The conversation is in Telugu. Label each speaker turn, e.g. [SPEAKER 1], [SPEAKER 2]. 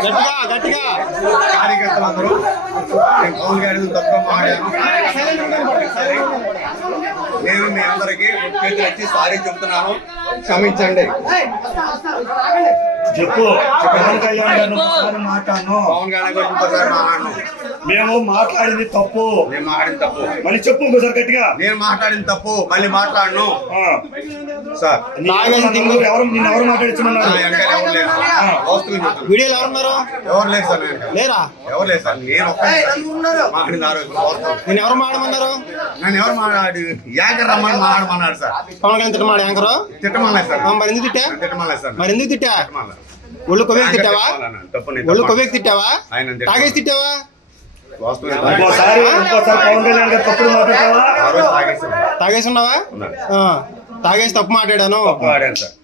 [SPEAKER 1] గట్టిగా. గట్టిగా.
[SPEAKER 2] కార్యకర్తలందరూ. నేను పవన్ కళ్యాణ్ తప్పుగా మాట్లాడాను ఈసారి నేను మీ అందరికీ చేతులు ఎత్తి సారీ చెప్తున్నాను. క్షమించండి.
[SPEAKER 3] చెప్పు. పవన్ కళ్యాణ్ ఒకసారి మాట్లాడను.
[SPEAKER 2] పవన్ కళ్యాణ్ గురించి మాట్లాడను.
[SPEAKER 3] మేము మాట్లాడింది తప్పు.
[SPEAKER 2] నేను మాట్లాడిన తప్పు.
[SPEAKER 3] మళ్ళీ చెప్పు ఇంకోసారి గట్టిగా.
[SPEAKER 2] నేను మాట్లాడిన తప్పు. మళ్ళీ మాట్లాడను.
[SPEAKER 3] ఆ.
[SPEAKER 2] సార్.
[SPEAKER 3] నీ ఎవరు- ఎవరు నిన్ను ఎవరు
[SPEAKER 2] నా
[SPEAKER 3] మాట్లాడించమన్నారు
[SPEAKER 2] వెనకాల ఎవరు లేరు? వాస్తవం చెప్తున్నాను
[SPEAKER 1] వీడియోలో ఎవరున్నారు
[SPEAKER 2] ఎవరు లేరు సార్ నా వెనకాల.
[SPEAKER 1] లేరా?
[SPEAKER 2] ఎవరు లేదు సార్? నేను ఒక్క మాట్లాడింది ఆ రోజు వాస్తవం.
[SPEAKER 1] నేను ఎవరు మాడమన్నారు
[SPEAKER 2] నన్ను ఎవరు మాట్లాడి? యాగర్ రమ్మని మాట్లాడమన్నాడు సార్.
[SPEAKER 1] పవన్ కళ్యాణ్ తిట్టమాడు యాంకరు?
[SPEAKER 2] తిట్టమన్నారు సార్.
[SPEAKER 1] మరి ఎందుకు తిట్టా?
[SPEAKER 2] తిట్టమన్నారు సార్.
[SPEAKER 1] మరి ఎందుకు తిట్టా. ఒళ్ళు కొవ్వేకి తిట్టావా? ఒళ్ళు. కొవ్వేకి తిట్టావా. తాగేసి తిట్టావా?
[SPEAKER 2] వాస్తవం
[SPEAKER 3] ఇంకోసారి ఇంకోసారి పవన్ కళ్యాణ్ గారు తప్పుడు మాట్లాడతావా
[SPEAKER 2] ఆ రోజు తాగేసాను
[SPEAKER 1] తాగేసి ఉన్నావా? తాగేసి తప్పు మాట్లాడాను.
[SPEAKER 2] తప్పు ఆడాను సార్.